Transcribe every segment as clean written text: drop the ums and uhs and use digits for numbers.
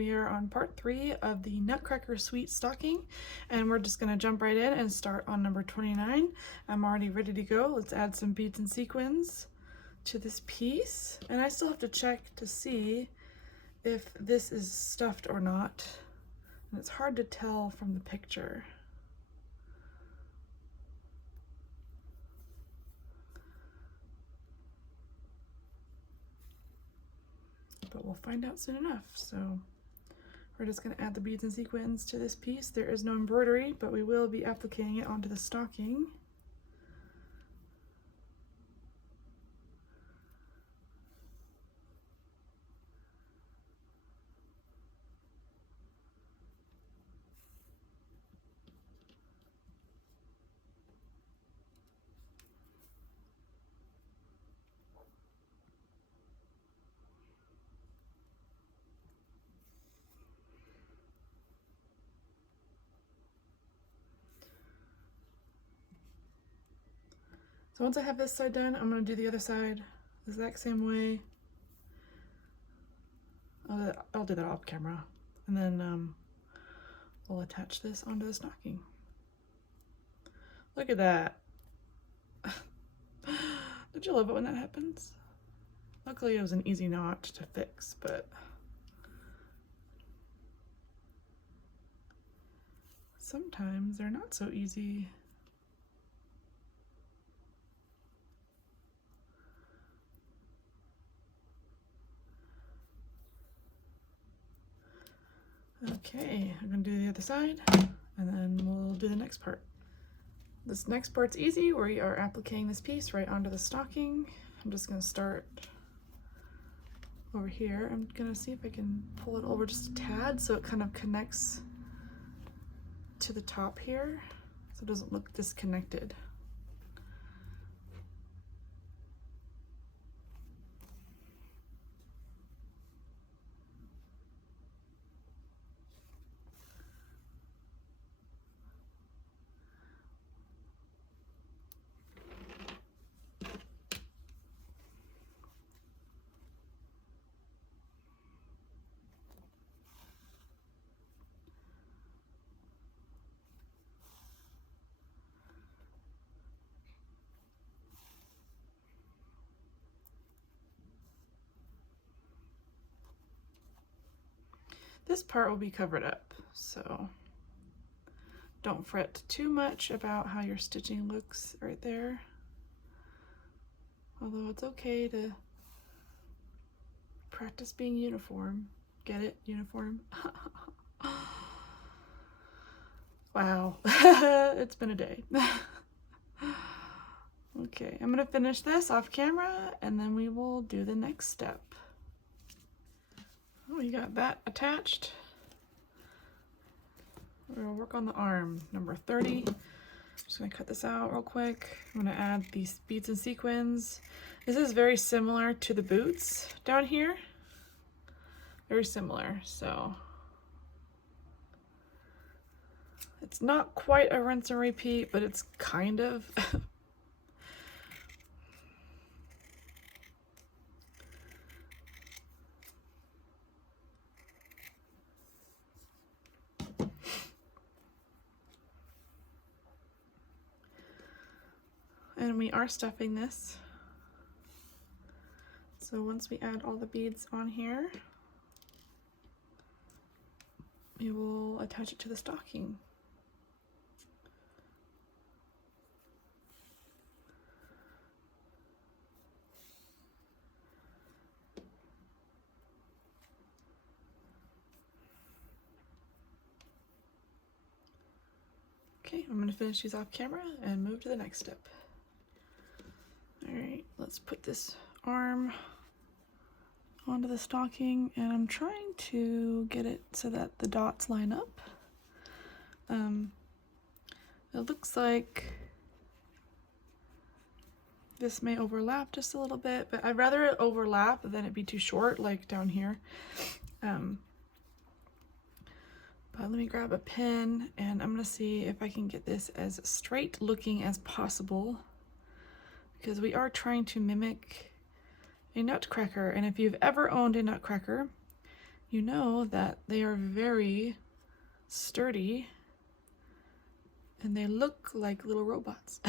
We are on part 3 of the Nutcracker Suite stocking, and we're just going to jump right in and start on number 29. I'm already ready to go. Let's add some beads and sequins to this piece, and I still have to check to see if this is stuffed or not, and it's hard to tell from the picture. But we'll find out soon enough. So we're just going to add the beads and sequins to this piece. There is no embroidery, but we will be appliquing it onto the stocking. So once I have this side done, I'm going to do the other side the exact same way. I'll do that off camera, and then we'll attach this onto the stocking. Look at that. Don't you love it when that happens? Luckily it was an easy knot to fix, but sometimes they're not so easy. Okay, I'm going to do the other side, and then we'll do the next part. This next part's easy. We are appliquing this piece right onto the stocking. I'm just going to start over here. I'm going to see if I can pull it over just a tad so it kind of connects to the top here, so it doesn't look disconnected. This part will be covered up, so don't fret too much about how your stitching looks right there. Although it's okay to practice being uniform. Get it? Uniform? Wow, it's been a day. Okay, I'm gonna finish this off camera and then we will do the next step. Oh, you got that attached. We'll work on the arm, number 30. I'm just gonna cut this out real quick. I'm gonna add these beads and sequins. This is very similar to the boots down here. Very similar, so. It's not quite a rinse and repeat, but it's kind of. And we are stuffing this. So once we add all the beads on here, we will attach it to the stocking. Okay, I'm going to finish these off camera and move to the next step. Alright, let's put this arm onto the stocking, and I'm trying to get it so that the dots line up. It looks like this may overlap just a little bit, but I'd rather it overlap than it be too short, like down here. But let me grab a pin, and I'm gonna see if I can get this as straight looking as possible, because we are trying to mimic a Nutcracker. And if you've ever owned a Nutcracker, you know that they are very sturdy and they look like little robots.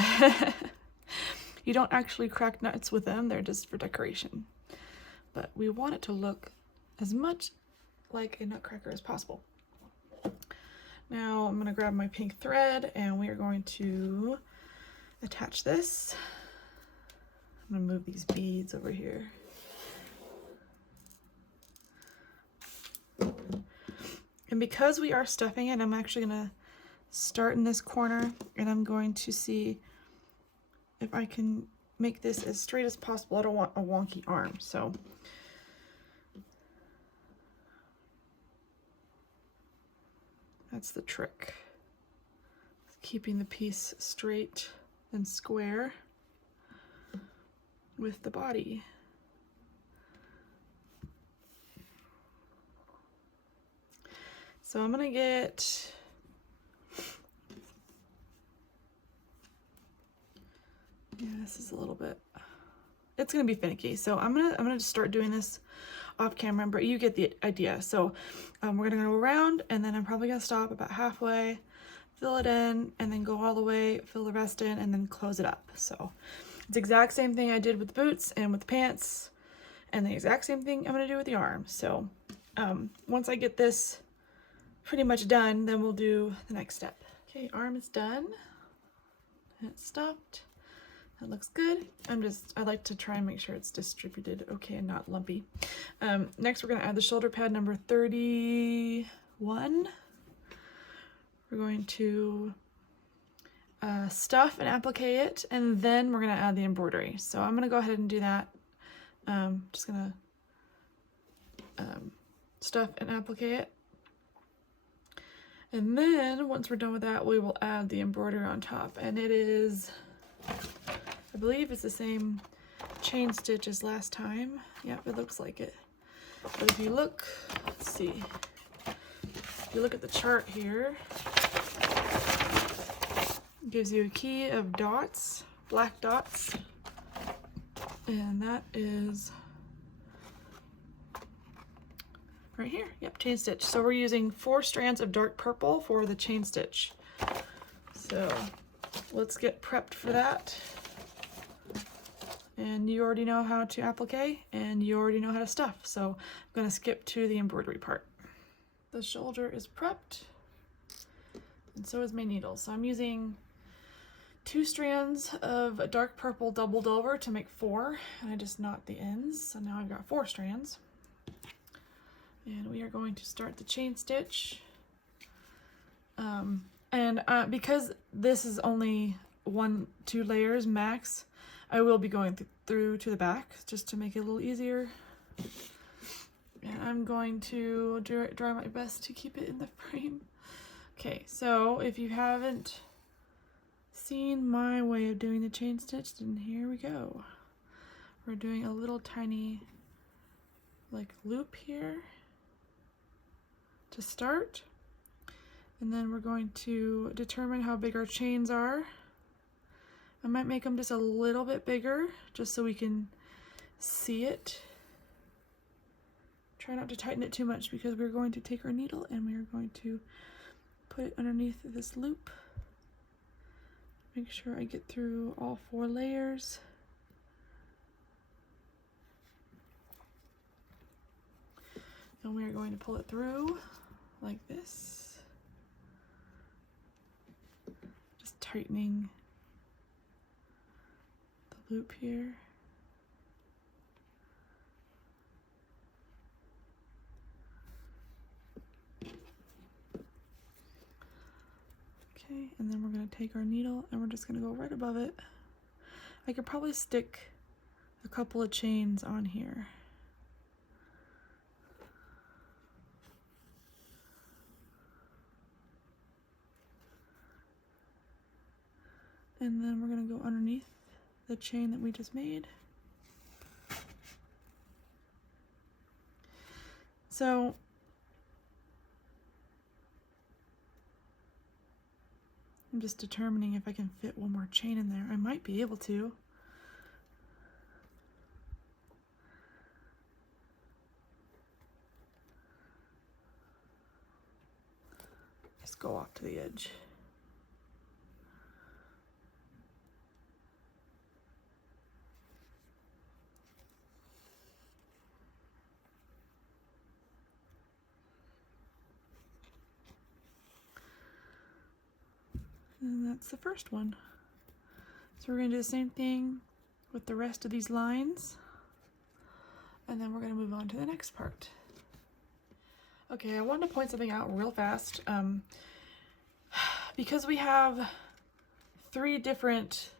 You don't actually crack nuts with them, they're just for decoration. But we want it to look as much like a nutcracker as possible. Now I'm going to grab my pink thread and we are going to attach this. I'm going to move these beads over here. And because we are stuffing it, I'm actually going to start in this corner and I'm going to see if I can make this as straight as possible. I don't want a wonky arm, so that's the trick. Keeping the piece straight and square with the body. So I'm gonna get this is a little bit, it's gonna be finicky. So I'm gonna just start doing this off camera, but you get the idea. So we're gonna go around and then I'm probably gonna stop about halfway, fill it in, and then go all the way, fill the rest in, and then close it up. So it's the exact same thing I did with the boots and with the pants, and the exact same thing I'm gonna do with the arm. So once I get this pretty much done, then we'll do the next step. Okay, arm is done. And it's stopped. That looks good. I like to try and make sure it's distributed okay and not lumpy. Next, we're gonna add the shoulder pad number 31. We're going to stuff and applique it, and then we're gonna add the embroidery. So I'm gonna go ahead and do that. Just gonna stuff and applique it. And then once we're done with that, we will add the embroidery on top. And it is, I believe it's the same chain stitch as last time. Yep, it looks like it. But if you look, let's see, if you look at the chart here, it gives you a key of dots, black dots, and that is right here. Yep, chain stitch. So we're using 4 strands of dark purple for the chain stitch. So let's get prepped for that. And you already know how to applique and you already know how to stuff. So I'm going to skip to the embroidery part. The shoulder is prepped and so is my needle. So I'm using 2 strands of dark purple doubled over to make 4, and I just knot the ends. So now I've got 4 strands. And we are going to start the chain stitch. Because this is only 1-2 layers max, I will be going through to the back just to make it a little easier. And I'm going to try my best to keep it in the frame. Okay, so if you haven't seen my way of doing the chain stitch, then here we go. We're doing a little tiny like loop here to start, and then we're going to determine how big our chains are. I might make them just a little bit bigger just so we can see it. Try not to tighten it too much because we're going to take our needle and we are going to put it underneath this loop. Make sure I get through all 4 layers. And we are going to pull it through like this. Just tightening the loop here. Okay, and then we're going to take our needle and we're just going to go right above it. I could probably stick a couple of chains on here. And then we're going to go underneath the chain that we just made. So I'm just determining if I can fit one more chain in there. I might be able to. go off to the edge. And that's the first one. So we're going to do the same thing with the rest of these lines. And then we're going to move on to the next part. Okay, I wanted to point something out real fast. Because we have 3 different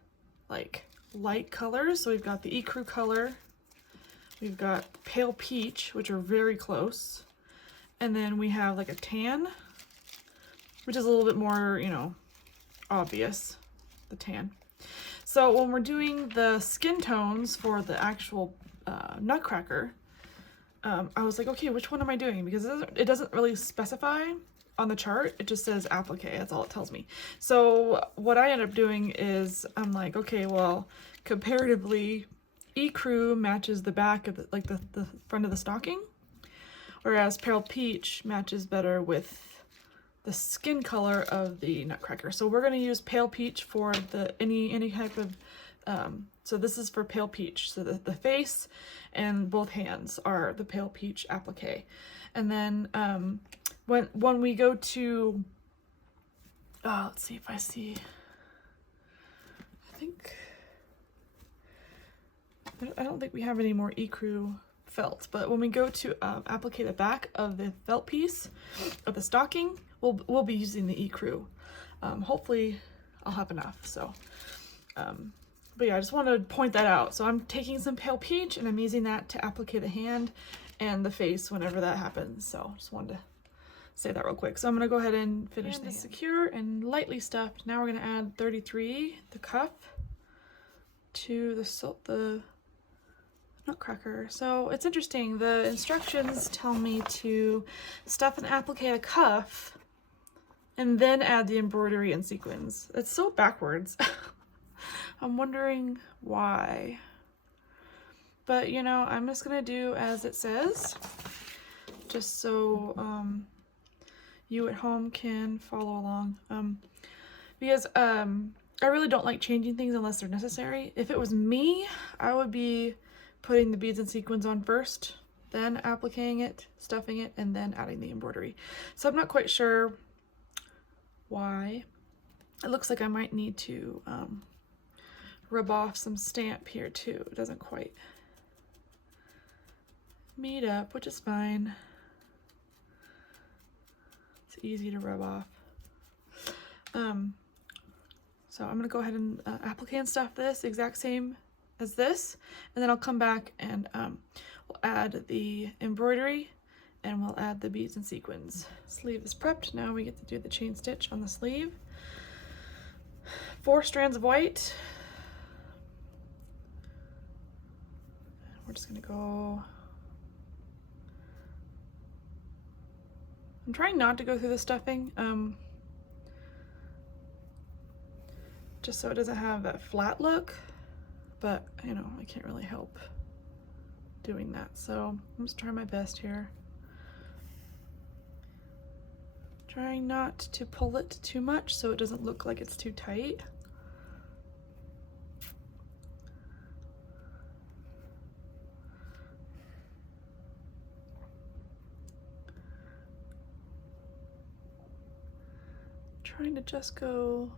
like light colors. So we've got the ecru color, we've got pale peach, which are very close. And then we have like a tan, which is a little bit more, you know, obvious, the tan. So when we're doing the skin tones for the actual Nutcracker, I was like, okay, which one am I doing? Because it doesn't really specify on the chart. It just says applique. That's all it tells me. So what I end up doing is I'm like, okay, well, comparatively, ecru matches the back of the front of the stocking, whereas pale peach matches better with the skin color of the Nutcracker. So we're going to use pale peach for the any type of so this is for pale peach. So the face and both hands are the pale peach applique. And then when we go to let's see if I see, I don't think we have any more ecru felt, but when we go to applique the back of the felt piece of the stocking, we'll be using the ecru. Hopefully I'll have enough. So but yeah, I just wanted to point that out. So I'm taking some pale peach and I'm using that to applique the hand and the face whenever that happens. So just wanted to say that real quick. So I'm going to go ahead and finish this secure and lightly stuffed. Now we're going to add 33, the cuff, to the Nutcracker. So it's interesting, the instructions tell me to stuff and applique the cuff and then add the embroidery and sequins. It's so backwards. I'm wondering why. But you know, I'm just gonna do as it says, just so you at home can follow along. Because I really don't like changing things unless they're necessary. If it was me, I would be putting the beads and sequins on first, then appliquing it, stuffing it, and then adding the embroidery. So I'm not quite sure why. It looks like I might need to rub off some stamp here too. It doesn't quite meet up, which is fine. It's easy to rub off. So I'm gonna go ahead and applique and stuff this exact same as this, and then I'll come back and we'll add the embroidery and we'll add the beads and sequins. Sleeve is prepped. Now we get to do the chain stitch on the sleeve. 4 strands of white. We're just gonna go, I'm trying not to go through the stuffing, just so it doesn't have that flat look, but you know, I can't really help doing that. So I'm just trying my best here. Trying not to pull it too much so it doesn't look like it's too tight. Trying to just go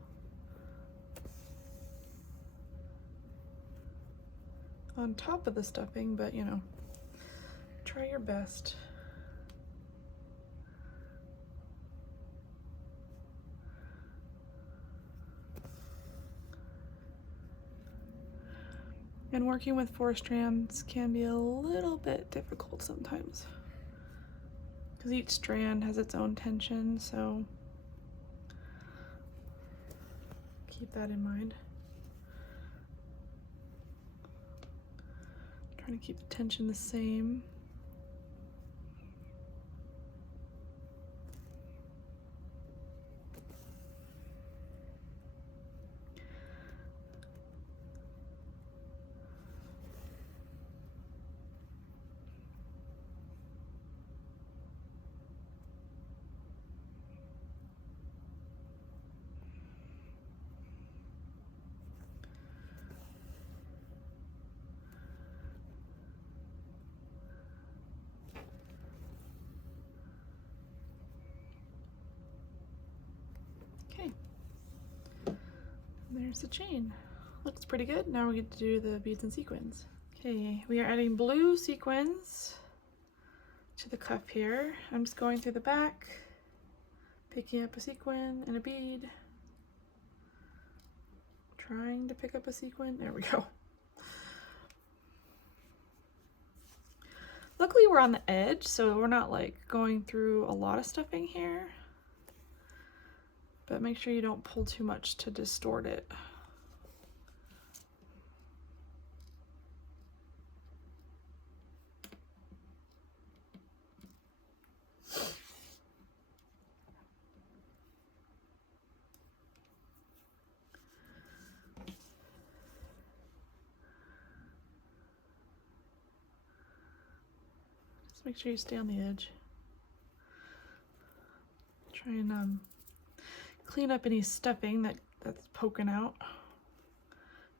on top of the stuffing, but you know, try your best. And working with 4 strands can be a little bit difficult sometimes because each strand has its own tension, so keep that in mind. Trying to keep the tension the same. there's the chain. Looks pretty good. Now we get to do the beads and sequins. Okay, we are adding blue sequins to the cuff here. I'm just going through the back, picking up a sequin and a bead. Trying to pick up a sequin. There we go. Luckily we're on the edge, so we're not like going through a lot of stuffing here. But make sure you don't pull too much to distort it. Just make sure you stay on the edge. Try and clean up any stuffing that's poking out.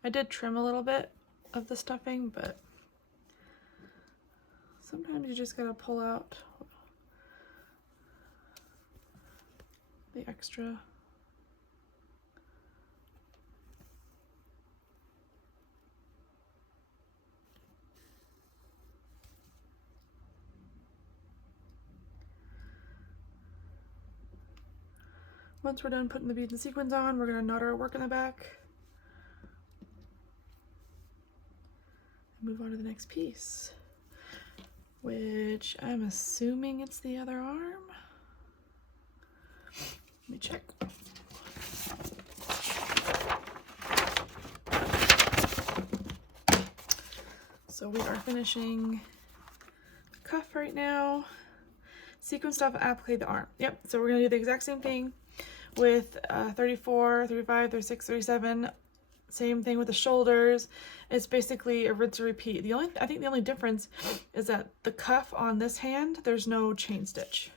I did trim a little bit of the stuffing, but sometimes you just gotta pull out the extra. Once we're done putting the beads and sequins on, we're gonna knot our work in the back. Move on to the next piece, which I'm assuming it's the other arm. Let me check. So we are finishing the cuff right now. Sequin stuff, applique the arm. Yep, so we're gonna do the exact same thing with 34, 35, 36, 37. Same thing with the shoulders. It's basically a rinse and repeat. I think the only difference is that the cuff on this hand, there's no chain stitch.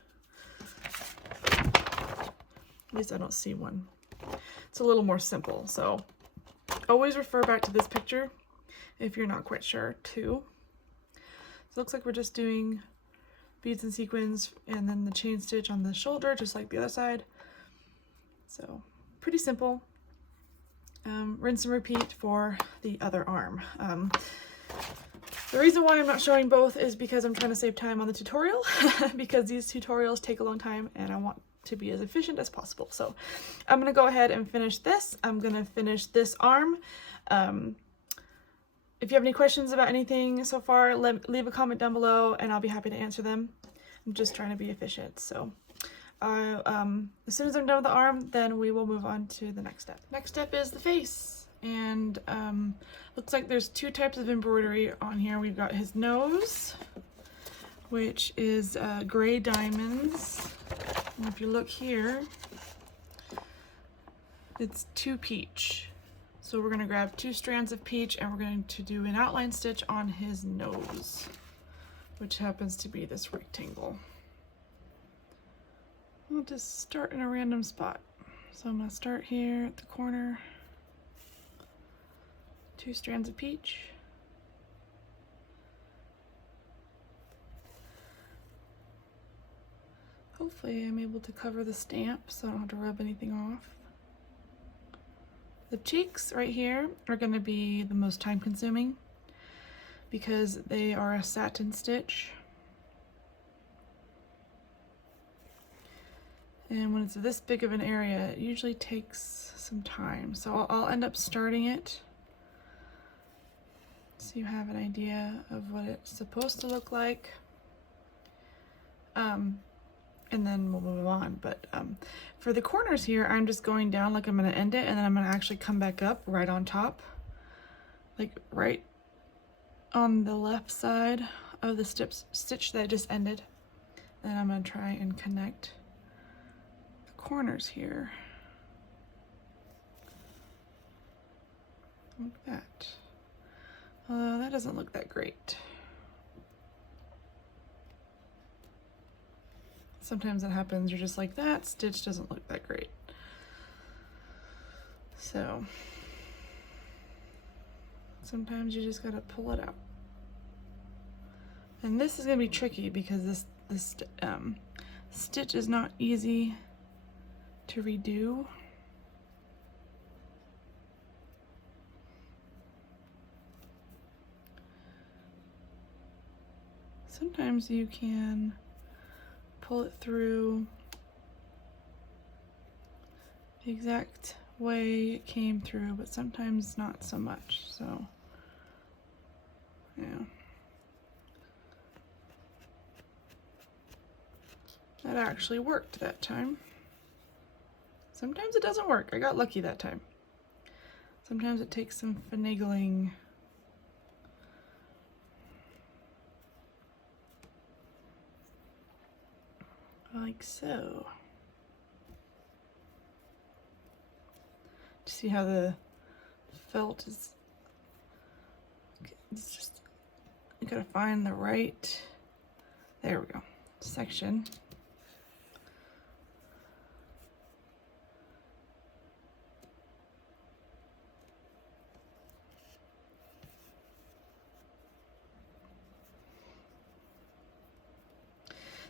At least I don't see one. It's a little more simple. So always refer back to this picture if you're not quite sure too. So it looks like we're just doing beads and sequins and then the chain stitch on the shoulder, just like the other side. So pretty simple. Rinse and repeat for the other arm. The reason why I'm not showing both is because I'm trying to save time on the tutorial because these tutorials take a long time and I want to be as efficient as possible. So I'm going to go ahead and finish this. I'm going to finish this arm. If you have any questions about anything so far, leave a comment down below and I'll be happy to answer them. I'm just trying to be efficient. So as soon as I'm done with the arm, then we will move on to the next step. Next step is the face, and looks like there's two types of embroidery on here. We've got his nose, which is gray diamonds, and if you look here, it's 2 peach. So we're going to grab 2 strands of peach and we're going to do an outline stitch on his nose, which happens to be this rectangle. I'll just start in a random spot. So I'm going to start here at the corner. 2 strands of peach. Hopefully I'm able to cover the stamp so I don't have to rub anything off. The cheeks right here are going to be the most time consuming because they are a satin stitch. And when it's this big of an area, it usually takes some time. So I'll end up starting it so you have an idea of what it's supposed to look like. And then we'll move on. But for the corners here, I'm just going down like I'm going to end it, and then I'm going to actually come back up right on top, like right on the left side of the stitch that I just ended. And I'm going to try and connect corners here like that. That doesn't look that great. Sometimes it happens, you're just like, that stitch doesn't look that great. So sometimes you just gotta pull it out. And this is gonna be tricky because this stitch is not easy to redo. Sometimes you can pull it through the exact way it came through, but sometimes not so much, so yeah. That actually worked that time. Sometimes it doesn't work. I got lucky that time. Sometimes it takes some finagling. Like so. See how the felt is, it's just, you gotta find the right, there we go, section.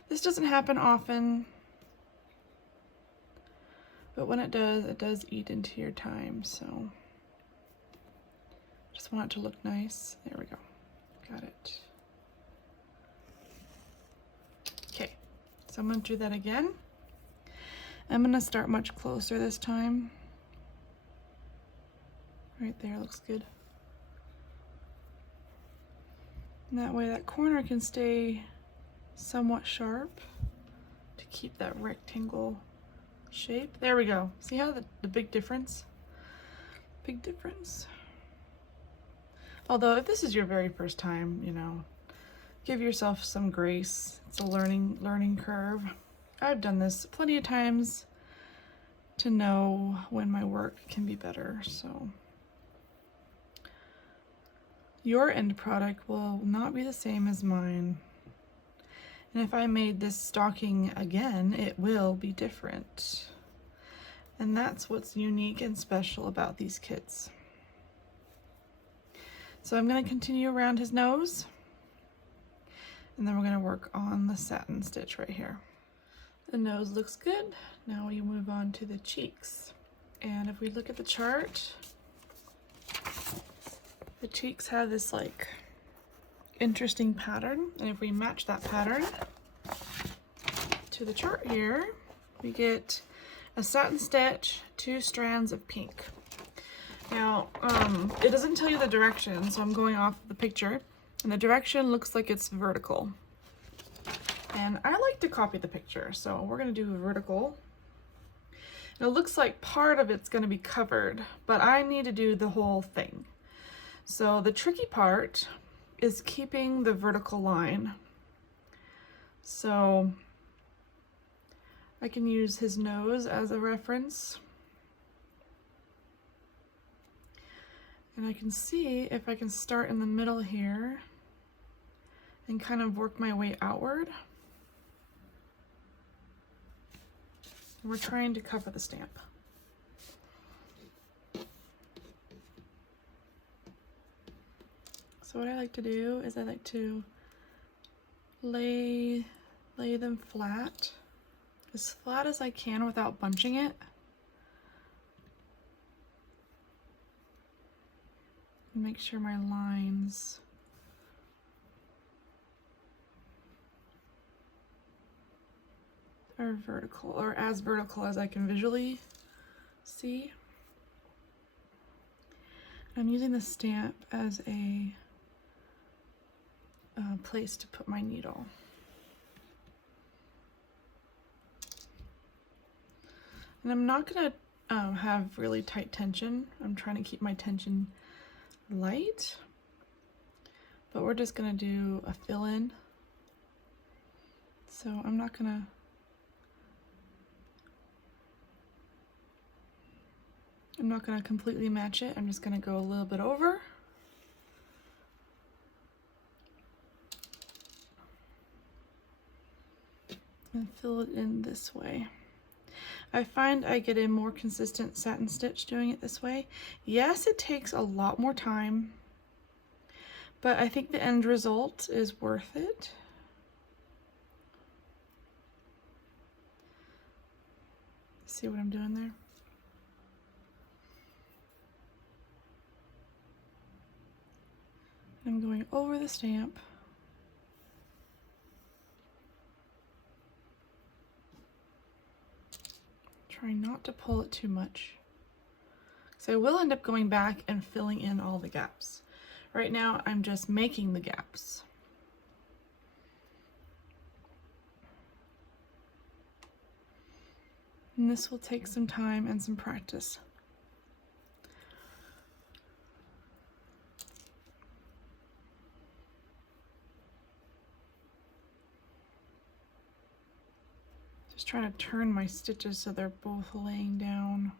This doesn't happen often, but when it does eat into your time, so just want it to look nice. There we go, got it. Okay, so I'm gonna do that again. I'm gonna start much closer this time. Right there, looks good. And that way that corner can stay somewhat sharp to keep that rectangle shape. There we go. See how the big difference? Big difference. Although if this is your very first time, you know, give yourself some grace. It's a learning curve. I've done this plenty of times to know when my work can be better, so your end product will not be the same as mine. And if I made this stocking again, it will be different. And that's what's unique and special about these kits. So I'm going to continue around his nose, and then we're going to work on the satin stitch right here. The nose looks good. Now we move on to the cheeks. And if we look at the chart, the cheeks have this like interesting pattern, and if we match that pattern to the chart here, we get a satin stitch, 2 strands of pink. Now it doesn't tell you the direction, so I'm going off the picture, and the direction looks like it's vertical, and I like to copy the picture, so we're going to do vertical. And it looks like part of it's going to be covered, but I need to do the whole thing. So the tricky part is keeping the vertical line. So I can use his nose as a reference. And I can see if I can start in the middle here and kind of work my way outward. We're trying to cover the stamp. So what I like to do is I like to lay them flat as I can without bunching it. And make sure my lines are vertical, or as vertical as I can visually see. I'm using the stamp as a place to put my needle. And I'm not gonna have really tight tension. I'm trying to keep my tension light, but we're just gonna do a fill-in. So I'm not gonna completely match it. I'm just gonna go a little bit over. And fill it in this way. I find I get a more consistent satin stitch doing it this way. Yes, it takes a lot more time, but I think the end result is worth it. See what I'm doing there? I'm going over the stamp. Try not to pull it too much. So I will end up going back and filling in all the gaps. Right now I'm just making the gaps. And this will take some time and some practice. Just trying to turn my stitches so they're both laying down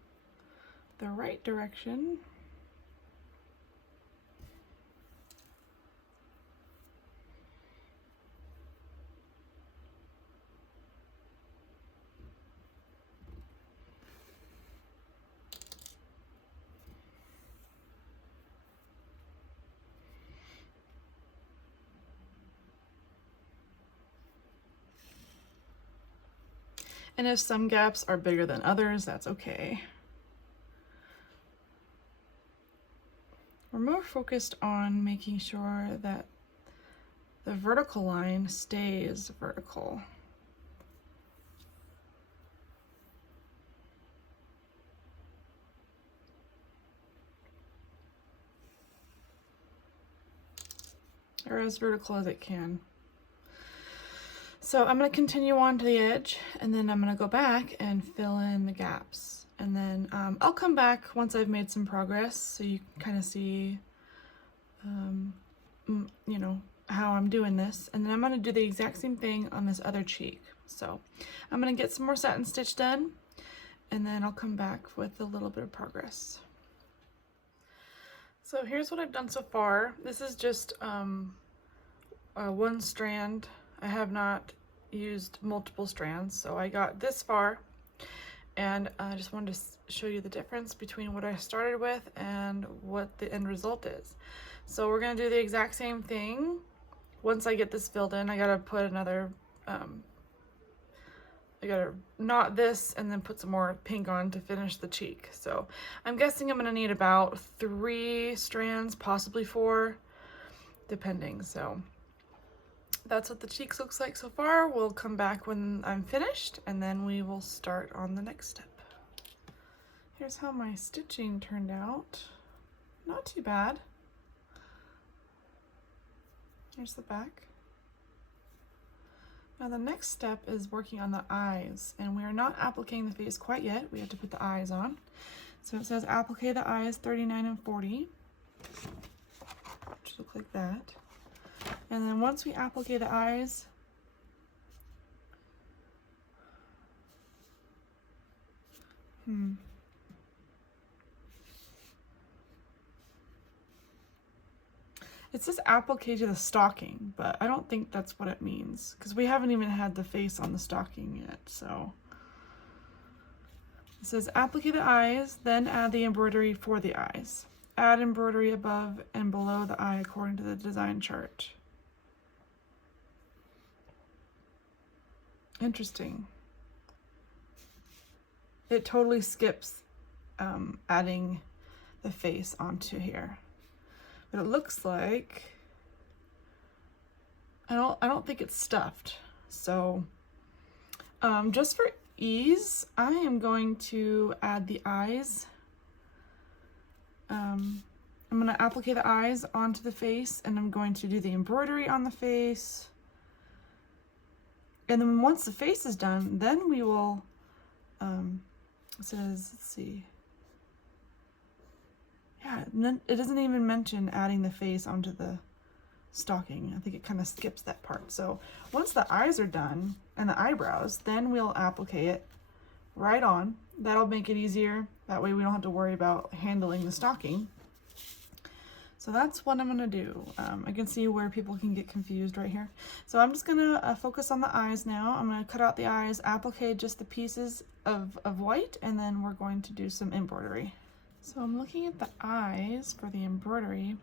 the right direction. And if some gaps are bigger than others, that's okay. We're more focused on making sure that the vertical line stays vertical. Or as vertical as it can. So I'm going to continue on to the edge, and then I'm going to go back and fill in the gaps. And then I'll come back once I've made some progress so you can kind of see, you know, how I'm doing this. And then I'm going to do the exact same thing on this other cheek. So I'm going to get some more satin stitch done, and then I'll come back with a little bit of progress. So here's what I've done so far. This is just one strand. I have not used multiple strands, so I got this far, and I just wanted to show you the difference between what I started with and what the end result is. So we're going to do the exact same thing. Once I get this filled in, I got to put another, I got to knot this and then put some more pink on to finish the cheek. So I'm guessing I'm going to need about 3 strands, possibly 4, depending. So that's what the cheeks looks like so far. We'll come back when I'm finished, and then we will start on the next step. Here's how my stitching turned out. Not too bad. Here's the back. Now the next step is working on the eyes, and we are not appliquing the face quite yet. We have to put the eyes on. So it says applique the eyes 39 and 40, which look like that. And then once we applique the eyes, it says applique to the stocking, but I don't think that's what it means, because we haven't even had the face on the stocking yet. So it says applique the eyes, then add the embroidery for the eyes. Add embroidery above and below the eye according to the design chart. Interesting. It totally skips adding the face onto here, but it looks like I don't think it's stuffed. So just for ease, I am going to add the eyes. I'm going to applique the eyes onto the face, and I'm going to do the embroidery on the face. And then once the face is done, then we will, it says, let's see. Yeah, it doesn't even mention adding the face onto the stocking. I think it kind of skips that part. So once the eyes are done and the eyebrows, then we'll applique it right on. That'll make it easier. That way we don't have to worry about handling the stocking. So that's what I'm gonna do. I can see where people can get confused right here. So I'm just gonna focus on the eyes now. I'm gonna cut out the eyes, applique just the pieces of white, and then we're going to do some embroidery. So I'm looking at the eyes for the embroidery.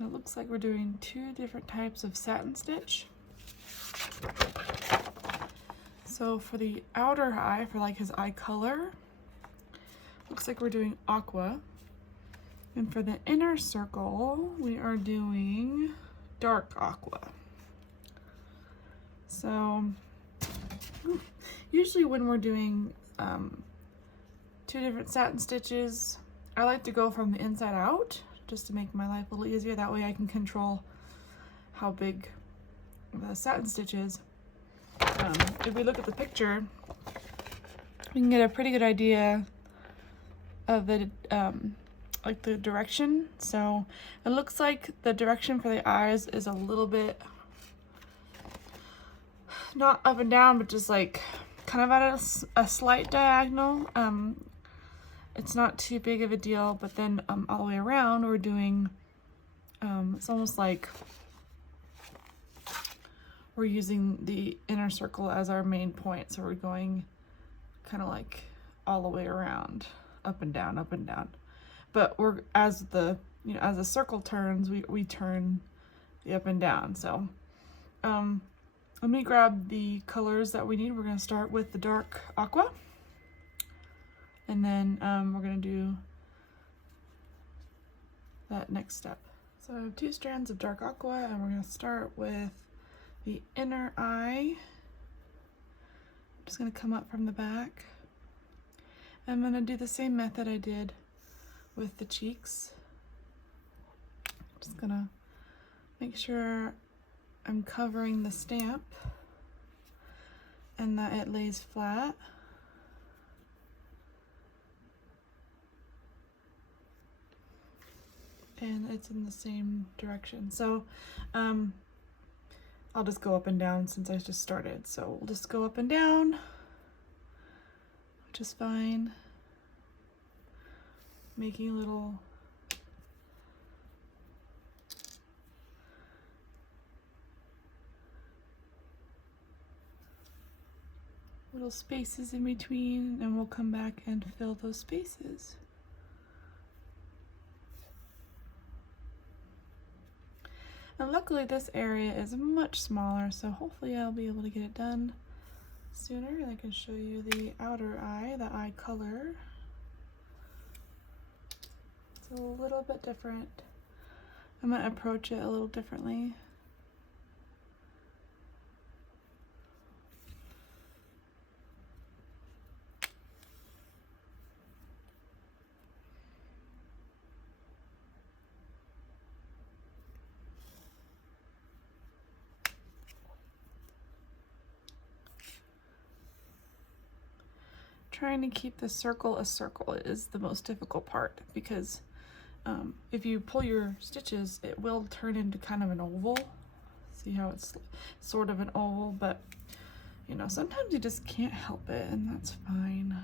It looks like we're doing 2 different types of satin stitch. So for the outer eye, for like his eye color, looks like we're doing aqua. And for the inner circle, we are doing dark aqua. So usually when we're doing 2 different satin stitches. I like to go from the inside out just to make my life a little easier. That way I can control how big the satin stitch is. If we look at the picture, we can get a pretty good idea of the like the direction. So it looks like the direction for the eyes is a little bit not up and down, but just like kind of at a slight diagonal. It's not too big of a deal, but then all the way around we're doing it's almost like we're using the inner circle as our main point, so we're going kind of like all the way around, up and down, up and down. But we're as the circle turns, we turn the up and down. So let me grab the colors that we need. We're going to start with the dark aqua, and then we're going to do that next step. So I have 2 strands of dark aqua, and we're going to start with the inner eye. I'm just going to come up from the back. I'm going to do the same method I did with the cheeks. Just going to make sure I'm covering the stamp and that it lays flat. And it's in the same direction. So I'll just go up and down since I just started. So we'll just go up and down, which is fine. Making little spaces in between, and we'll come back and fill those spaces. And luckily this area is much smaller, so hopefully I'll be able to get it done sooner, and I can show you the outer eye, the eye color. It's a little bit different. I'm going to approach it a little differently. Trying to keep the circle a circle is the most difficult part, because if you pull your stitches, it will turn into kind of an oval. See how it's sort of an oval, but you know, sometimes you just can't help it, and that's fine.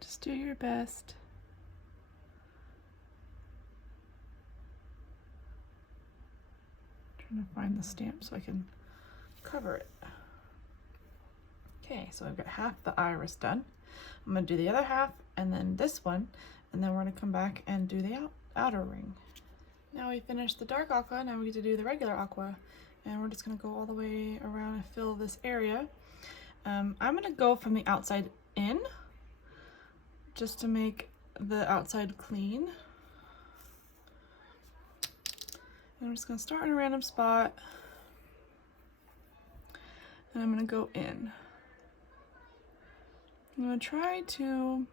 Just do your best. Trying to find the stamp so I can cover it. Okay, so I've got half the iris done. I'm going to do the other half and then this one, and then we're going to come back and do the outer ring. Now we finished the dark aqua, now we get to do the regular aqua, and we're just going to go all the way around and fill this area. I'm going to go from the outside in, just to make the outside clean. And I'm just going to start in a random spot, and I'm going to go in. I'm going to try to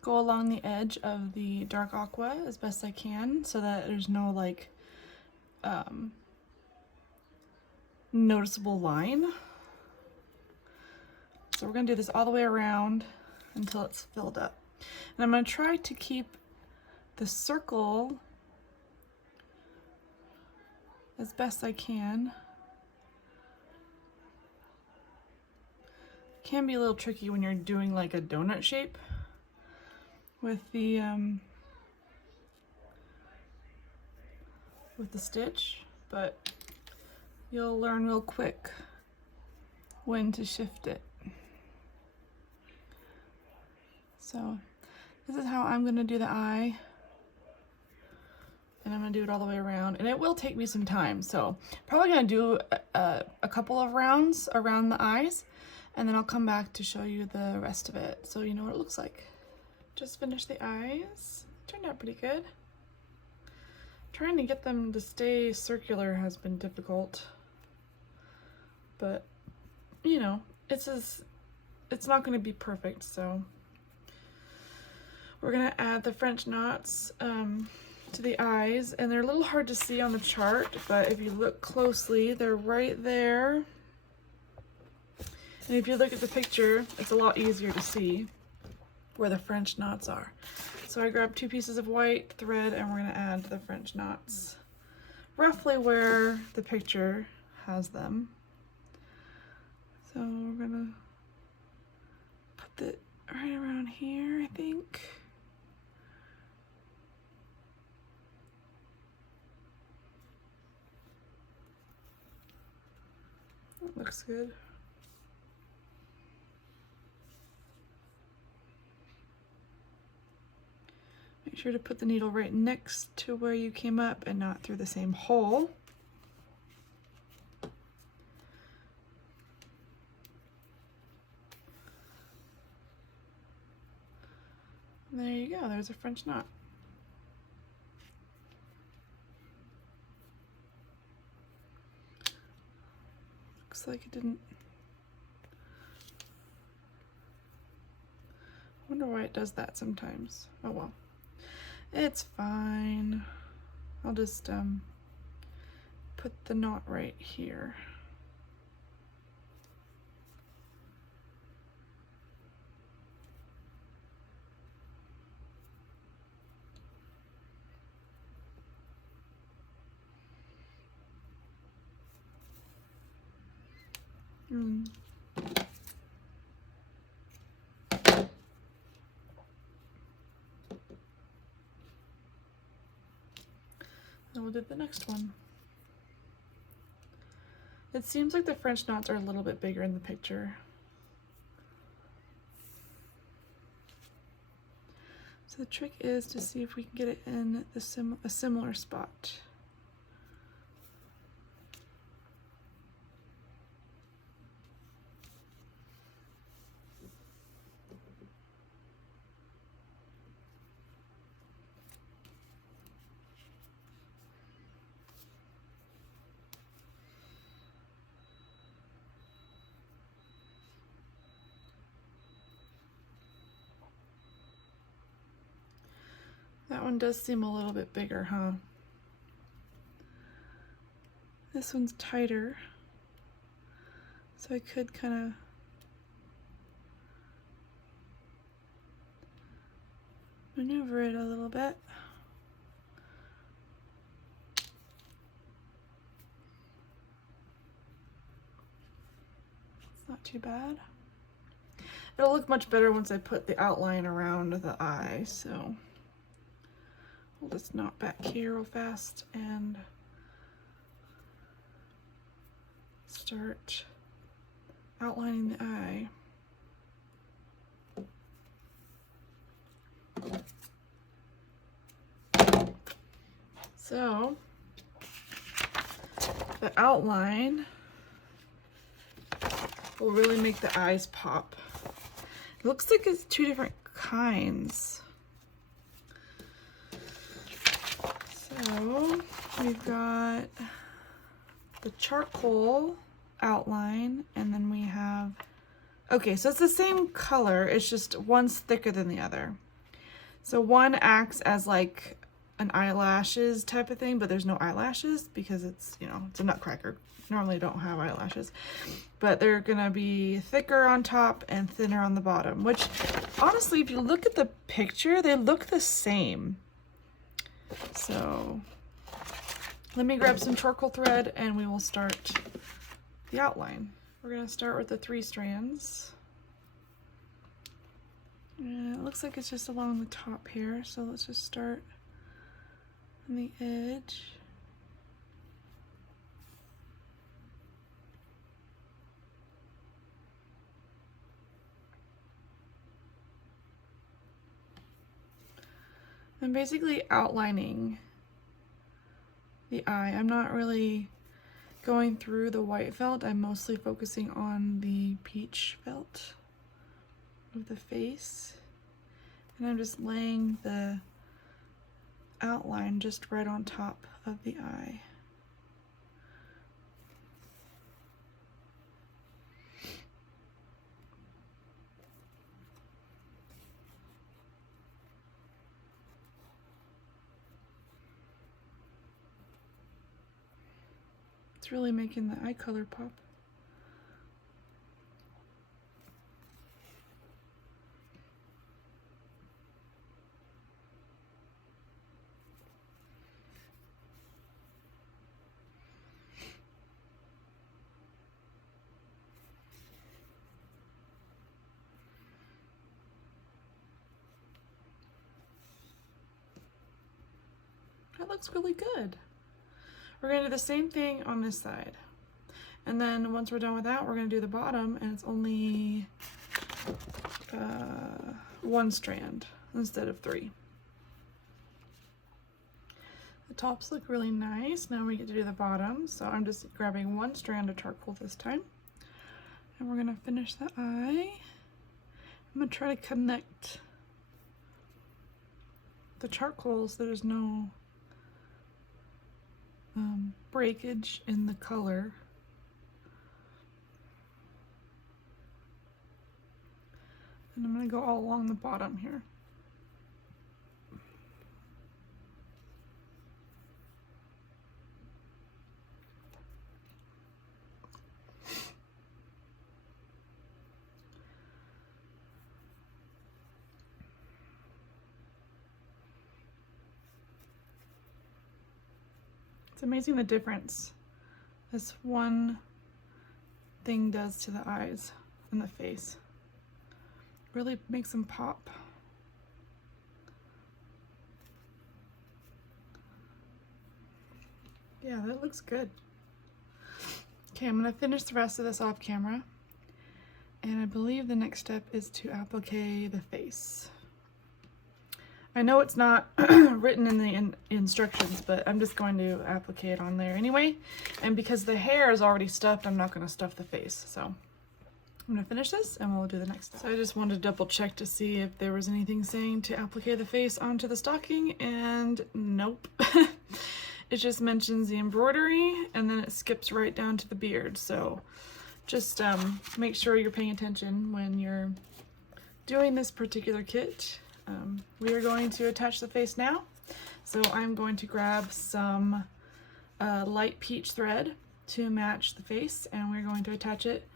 go along the edge of the dark aqua as best I can, so that there's no like noticeable line. So we're going to do this all the way around until it's filled up. And I'm going to try to keep the circle as best I can. It can be a little tricky when you're doing like a donut shape with the stitch, but you'll learn real quick when to shift it. So this is how I'm going to do the eye, and I'm going to do it all the way around, and it will take me some time, so probably going to do a couple of rounds around the eyes, and then I'll come back to show you the rest of it so you know what it looks like. Just finished the eyes. Turned out pretty good. Trying to get them to stay circular has been difficult, but you know, it's not going to be perfect, so we're going to add the French knots to the eyes, and they're a little hard to see on the chart, but if you look closely, they're right there. And if you look at the picture, it's a lot easier to see where the French knots are. So I grabbed 2 pieces of white thread and we're going to add the French knots roughly where the picture has them. So we're going to put it right around here, I think. That looks good. Make sure to put the needle right next to where you came up and not through the same hole. And there you go, there's a French knot. Looks like it didn't. I wonder why it does that sometimes. Oh well. It's fine. I'll just put the knot right here. Then we'll do the next one. It seems like the French knots are a little bit bigger in the picture. So the trick is to see if we can get it in the a similar spot. That one does seem a little bit bigger, huh? This one's tighter, so I could kind of maneuver it a little bit. It's not too bad. It'll look much better once I put the outline around the eye, so we'll just knot back here real fast and start outlining the eye. So the outline will really make the eyes pop. It looks like it's 2 different kinds. So we've got the charcoal outline, and then we have, okay, so it's the same color, it's just one's thicker than the other. So one acts as like an eyelashes type of thing, but there's no eyelashes because it's, you know, it's a Nutcracker. Normally don't have eyelashes, but they're gonna be thicker on top and thinner on the bottom, which honestly, if you look at the picture, they look the same. So let me grab some charcoal thread and we will start the outline. We're going to start with the 3 strands. And it looks like it's just along the top here, so let's just start on the edge. I'm basically outlining the eye. I'm not really going through the white felt, I'm mostly focusing on the peach felt of the face. And I'm just laying the outline just right on top of the eye. It's really making the eye color pop. That looks really good. We're going to do the same thing on this side. And then once we're done with that, we're going to do the bottom, and it's only 1 strand instead of 3. The tops look really nice. Now we get to do the bottom. So I'm just grabbing 1 strand of charcoal this time. And we're going to finish the eye. I'm going to try to connect the charcoal so there's no breakage in the color. And I'm going to go all along the bottom here. It's amazing the difference this one thing does to the eyes and the face. Really makes them pop. Yeah, that looks good. Okay, I'm going to finish the rest of this off camera. And I believe the next step is to applique the face. I know it's not written in the instructions, but I'm just going to applique it on there anyway. And because the hair is already stuffed, I'm not going to stuff the face. So I'm going to finish this and we'll do the next step. So I just wanted to double check to see if there was anything saying to applique the face onto the stocking, and nope. It just mentions the embroidery and then it skips right down to the beard. So just make sure you're paying attention when you're doing this particular kit. We are going to attach the face now. So I'm going to grab some light peach thread to match the face, and we're going to attach it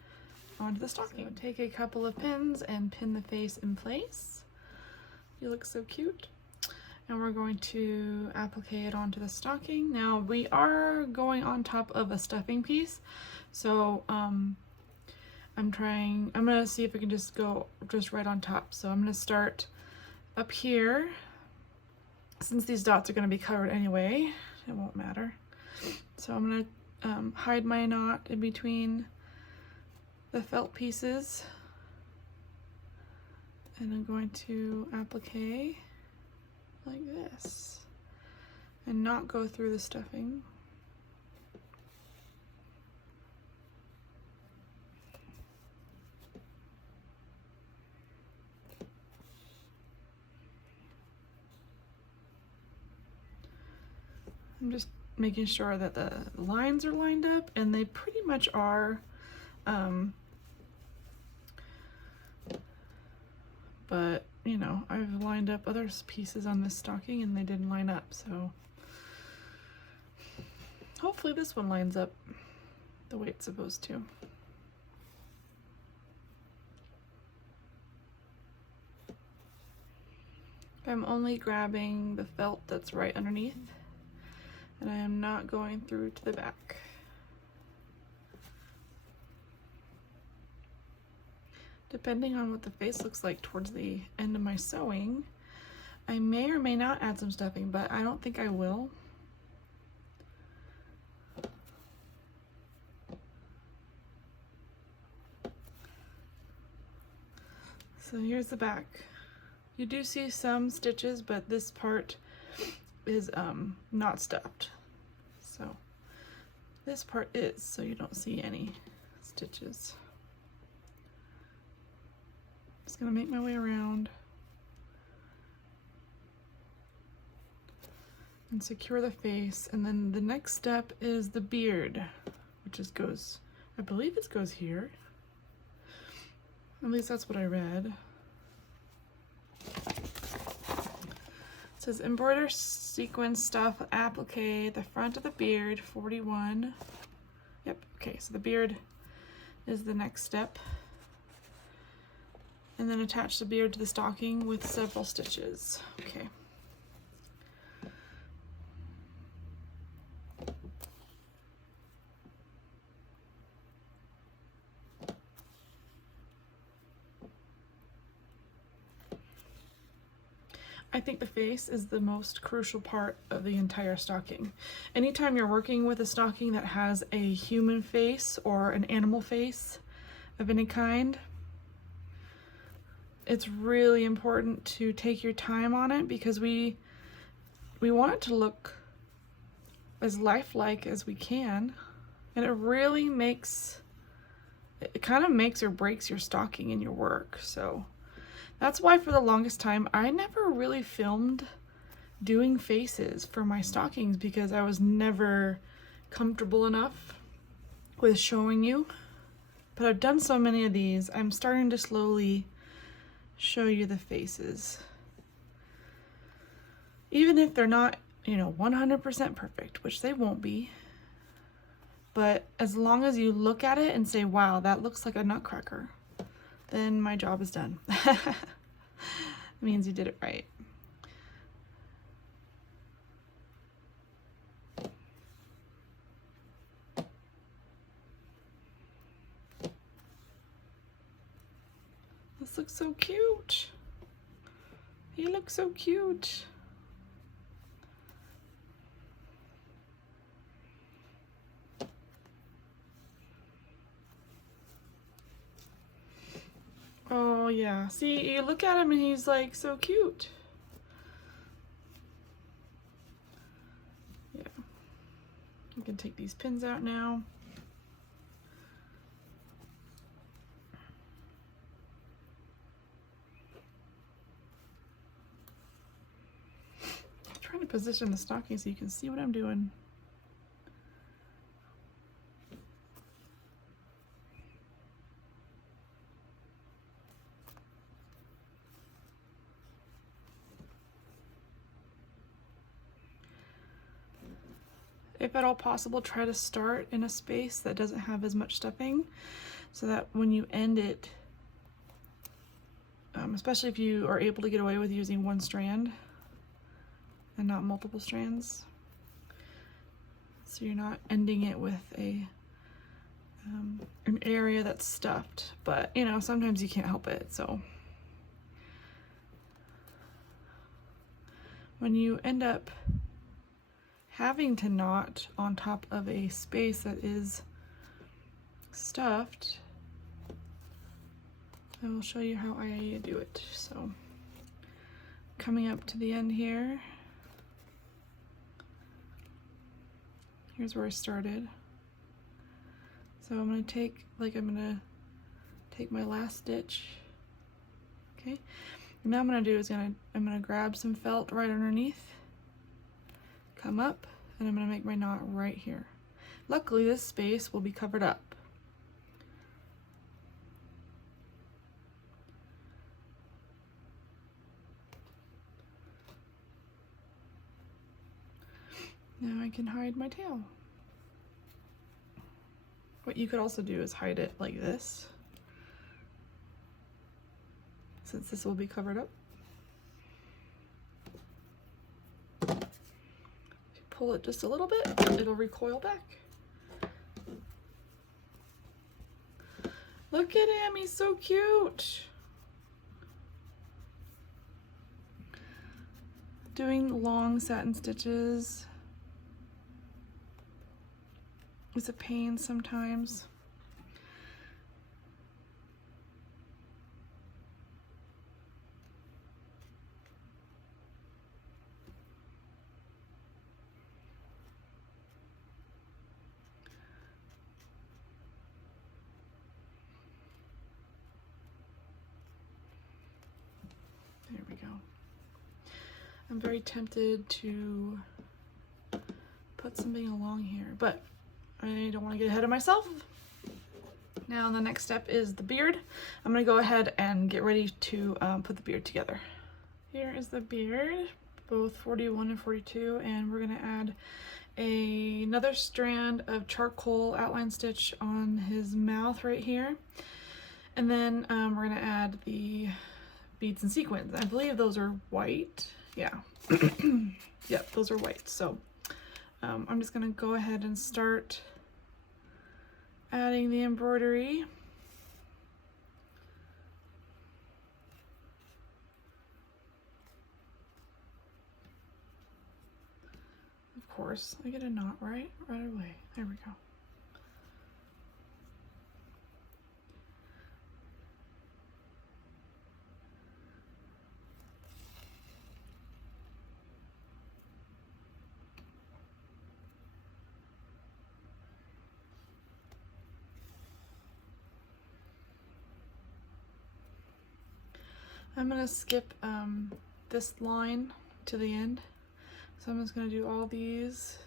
onto the stocking. So take a couple of pins and pin the face in place. You look so cute. And we're going to applique it onto the stocking. Now we are going on top of a stuffing piece, so I'm gonna see if we can just go right on top. So I'm gonna start up here. Since these dots are gonna be covered anyway, it won't matter. So I'm gonna hide my knot in between the felt pieces, and I'm going to applique like this and not go through the stuffing. I'm just making sure that the lines are lined up, and they pretty much are, but you know, I've lined up other pieces on this stocking and they didn't line up, so hopefully this one lines up the way it's supposed to. I'm only grabbing the felt that's right underneath, and I am not going through to the back. Depending on what the face looks like towards the end of my sewing, I may or may not add some stuffing, but I don't think I will. So here's the back. You do see some stitches, but this part is not stuffed. So this part is, so you don't see any stitches. Just gonna make my way around and secure the face, and then the next step is the beard, which is goes, I believe it goes here. At least that's what I read. It says embroider sequin stuff applique the front of the beard 41. Yep, okay, so the beard is the next step. And then attach the beard to the stocking with several stitches. Okay. I think the face is the most crucial part of the entire stocking. Anytime you're working with a stocking that has a human face or an animal face of any kind, it's really important to take your time on it, because we want it to look as lifelike as we can, and it really makes, it kind of makes or breaks your stocking and your work. So that's why for the longest time I never really filmed doing faces for my stockings, because I was never comfortable enough with showing you. But I've done so many of these, I'm starting to slowly show you the faces. Even if they're not, you know, 100% perfect, which they won't be. But as long as you look at it and say, wow, that looks like a nutcracker, then my job is done. It means you did it right. This looks so cute. He looks so cute. Oh yeah, see, you look at him and he's like so cute. Yeah. You can take these pins out now. I'm trying to position the stocking so you can see what I'm doing. If at all possible, try to start in a space that doesn't have as much stuffing, so that when you end it, especially if you are able to get away with using one strand and not multiple strands, so you're not ending it with a an area that's stuffed. But you know, sometimes you can't help it. So when you end up having to knot on top of a space that is stuffed, I will show you how I do it. So coming up to the end here, here's where I started. So I'm gonna take my last stitch. Okay, and now I'm gonna do is I'm gonna grab some felt right underneath, come up, and I'm gonna make my knot right here. Luckily, this space will be covered up. Now I can hide my tail. What you could also do is hide it like this, since this will be covered up. Pull it just a little bit, it'll recoil back. Look at him, he's so cute. Doing long satin stitches is a pain sometimes. I'm very tempted to put something along here, but I don't want to get ahead of myself. Now the next step is the beard. I'm going to go ahead and get ready to put the beard together. Here is the beard, both 41 and 42, and we're going to add another strand of charcoal outline stitch on his mouth right here. And then we're going to add the beads and sequins. I believe those are white. Yeah. Yep, those are white. So I'm just going to go ahead and start adding the embroidery. Of course, I get a knot right away. There we go. I'm going to skip this line to the end. So I'm just going to do all these,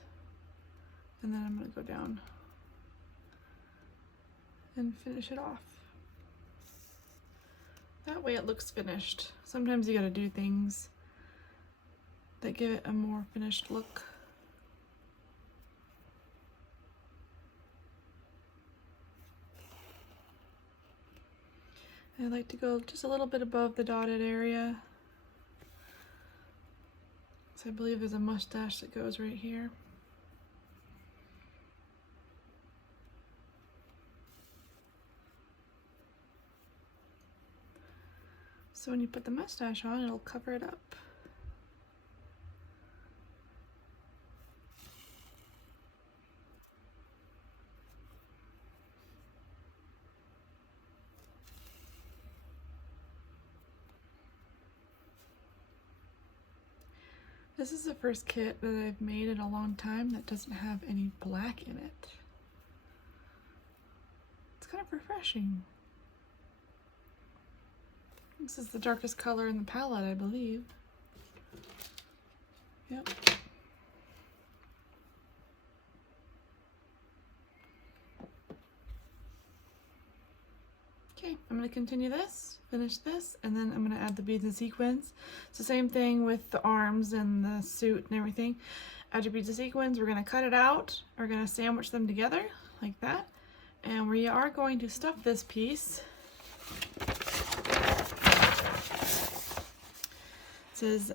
and then I'm going to go down and finish it off. That way it looks finished. Sometimes you got to do things that give it a more finished look. I like to go just a little bit above the dotted area. So I believe there's a mustache that goes right here. So when you put the mustache on, it'll cover it up. This is the first kit that I've made in a long time that doesn't have any black in it. It's kind of refreshing. This is the darkest color in the palette, I believe. Yep. Okay, I'm going to continue this, finish this, and then I'm going to add the beads and sequins. It's the same thing with the arms and the suit and everything. Add your beads and sequins. We're going to cut it out. We're going to sandwich them together like that. And we are going to stuff this piece. It says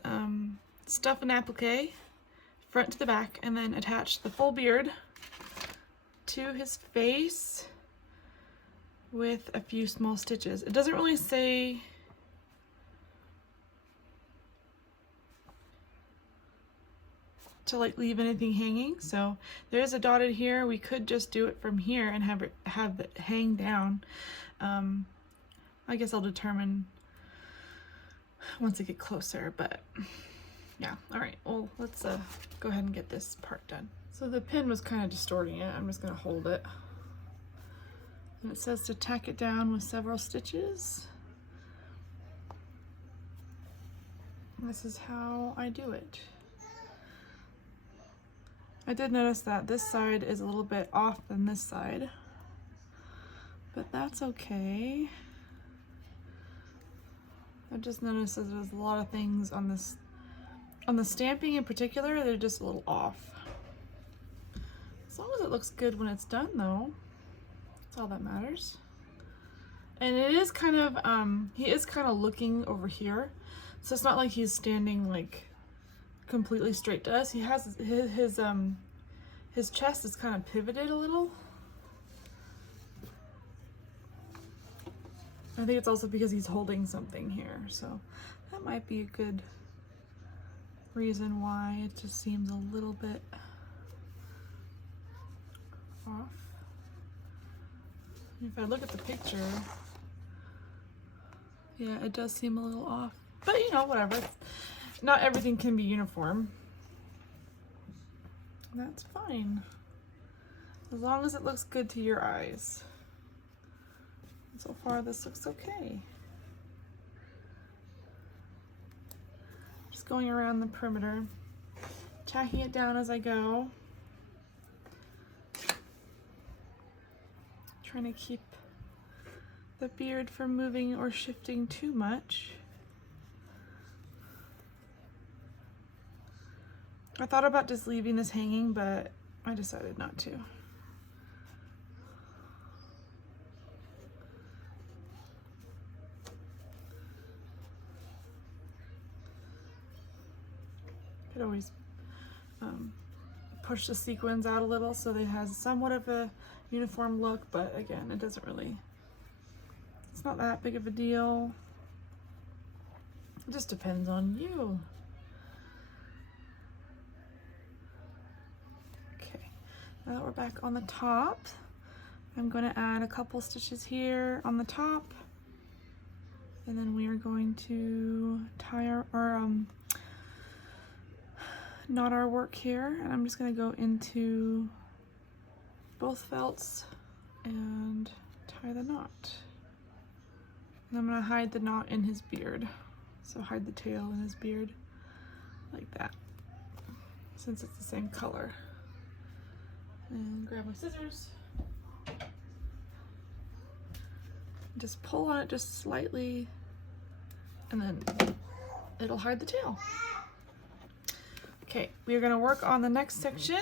stuff an applique front to the back, and then attach the full beard to his face with a few small stitches. It doesn't really say to like leave anything hanging, so there's a dotted here. We could just do it from here and have it hang down. I guess I'll determine once I get closer, but yeah. All right, well, let's go ahead and get this part done. So the pin was kind of distorting it. I'm just gonna hold it. And it says to tack it down with several stitches. And this is how I do it. I did notice that this side is a little bit off than this side, but that's okay. I just noticed that there's a lot of things on this, on the stamping in particular, they're just a little off. As long as it looks good when it's done though, that's all that matters. And it is kind of, he is kind of looking over here. So it's not like he's standing like completely straight to us. He has his chest is kind of pivoted a little. I think it's also because he's holding something here, so that might be a good reason why it just seems a little bit off. If I look at the picture, yeah, it does seem a little off, but you know, whatever. Not everything can be uniform. That's fine, as long as it looks good to your eyes. So far, this looks okay. Just just going around the perimeter, tacking it down as I go. Trying to keep the beard from moving or shifting too much. I thought about just leaving this hanging, but I decided not to. Could always push the sequins out a little so they have somewhat of a uniform look, but again, it doesn't really, it's not that big of a deal. It just depends on you. Okay, now that we're back on the top, I'm going to add a couple stitches here on the top, and then we are going to tie our knot our work here, and I'm just going to go into both felts and tie the knot. And I'm going to hide the knot in his beard, so hide the tail in his beard like that, since it's the same color. And grab my scissors, just pull on it just slightly, and then it'll hide the tail. Okay, we are going to work on the next section.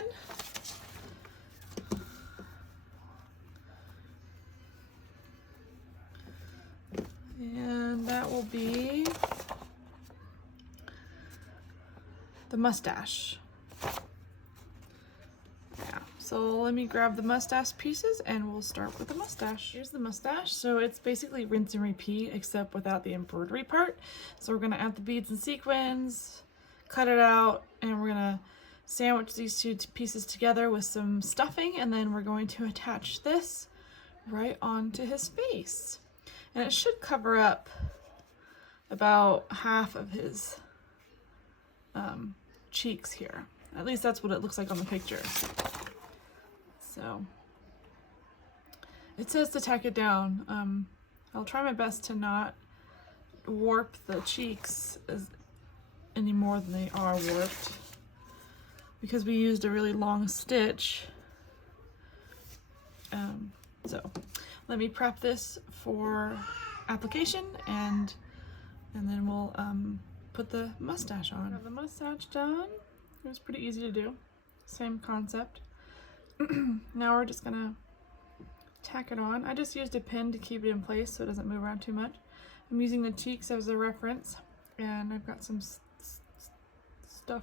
And that will be the mustache. Yeah, so let me grab the mustache pieces and we'll start with the mustache. Here's the mustache. So it's basically rinse and repeat except without the embroidery part. So we're going to add the beads and sequins, cut it out, and we're gonna sandwich these two pieces together with some stuffing, and then we're going to attach this right onto his face. And it should cover up about half of his cheeks here. At least that's what it looks like on the picture. So it says to tack it down. I'll try my best to not warp the cheeks any more than they are warped, because we used a really long stitch. So let me prep this for application, and then we'll put the mustache on. Have the mustache done. It was pretty easy to do. Same concept. Now we're just gonna tack it on. I just used a pin to keep it in place so it doesn't move around too much. I'm using the cheeks as a reference, and I've got some stuff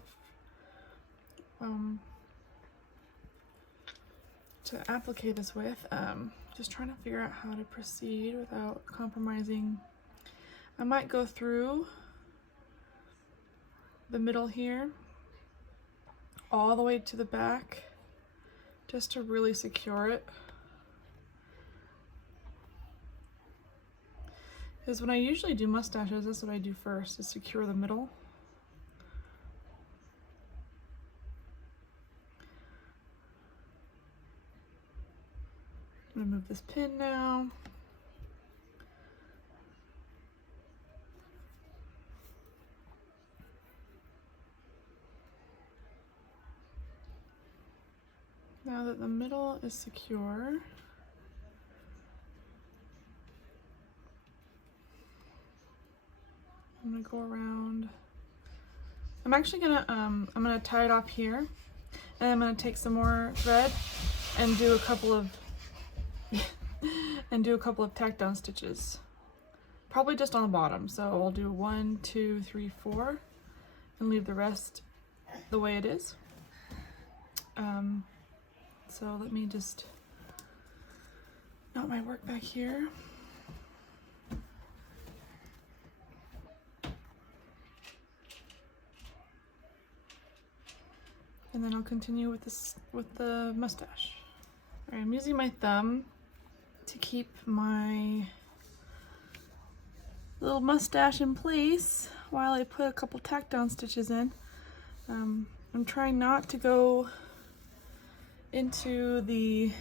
to applique this with. Just trying to figure out how to proceed without compromising. I might go through the middle here all the way to the back just to really secure it. Because when I usually do mustaches, that's what I do first, is secure the middle. I'm gonna move this pin now. Now that the middle is secure, I'm gonna go around. I'm actually gonna I'm gonna tie it off here, and I'm gonna take some more thread and do a couple of tack down stitches, probably just on the bottom. So I'll do 1, 2, 3, 4, and leave the rest the way it is. So let me just knot my work back here. And then I'll continue with this, with the mustache. All right, I'm using my thumb to keep my little mustache in place while I put a couple tack down stitches in. I'm trying not to go into the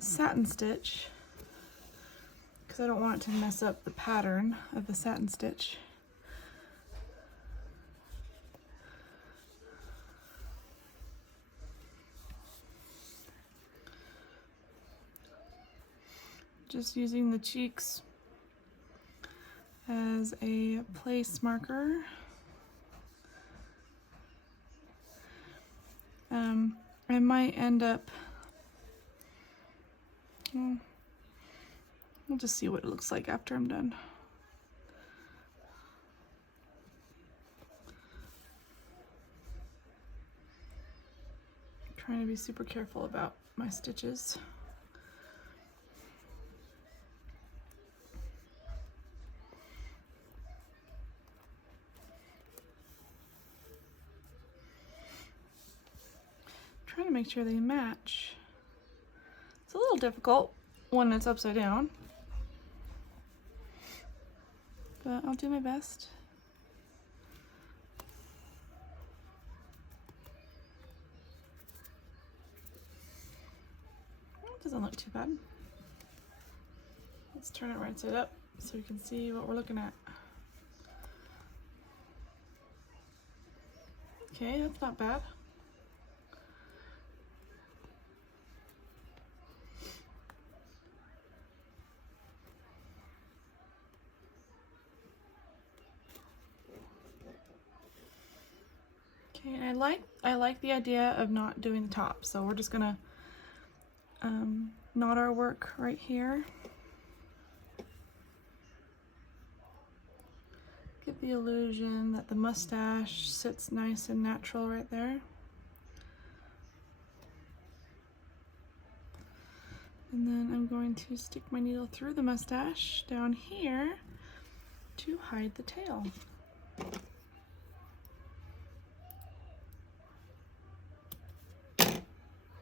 satin stitch because I don't want it to mess up the pattern of the satin stitch. Just using the cheeks as a place marker. I might end up, we'll just see what it looks like after I'm done. Trying to be super careful about my stitches. Trying to make sure they match. It's a little difficult when it's upside down, but I'll do my best. It doesn't look too bad. Let's turn it right side up so you can see what we're looking at. Okay, that's not bad. Okay, and I like the idea of not doing the top, so we're just gonna knot our work right here. Give the illusion that the mustache sits nice and natural right there. And then I'm going to stick my needle through the mustache down here to hide the tail.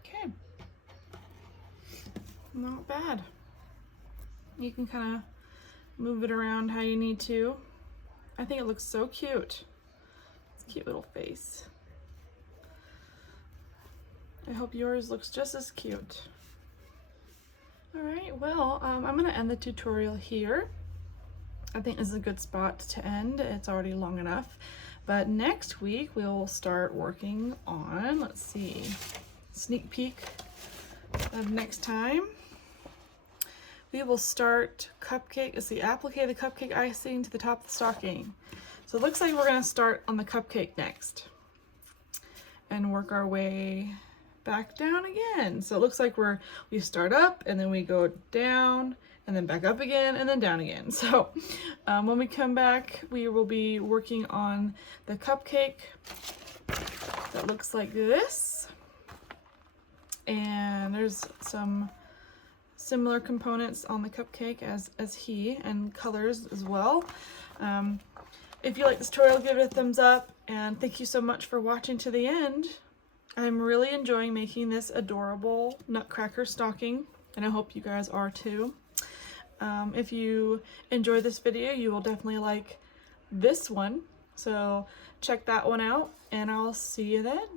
Okay, not bad. You can kind of move it around how you need to. I think it looks so cute. It's a cute little face. I hope yours looks just as cute. All right, well, I'm gonna end the tutorial here. I think this is a good spot to end. It's already long enough. But next week we'll start working on, let's see, sneak peek of next time. We will start cupcake, let's see, applique the cupcake icing to the top of the stocking. So it looks like we're gonna start on the cupcake next and work our way back down again. So it looks like we start up and then we go down and then back up again and then down again. So when we come back, we will be working on the cupcake that looks like this. And there's some similar components on the cupcake as he, and colors as well. If you like this tutorial, give it a thumbs up, and thank you so much for watching to the end. I'm really enjoying making this adorable Nutcracker stocking, and I hope you guys are too. If you enjoyed this video, you will definitely like this one, so check that one out, and I'll see you then.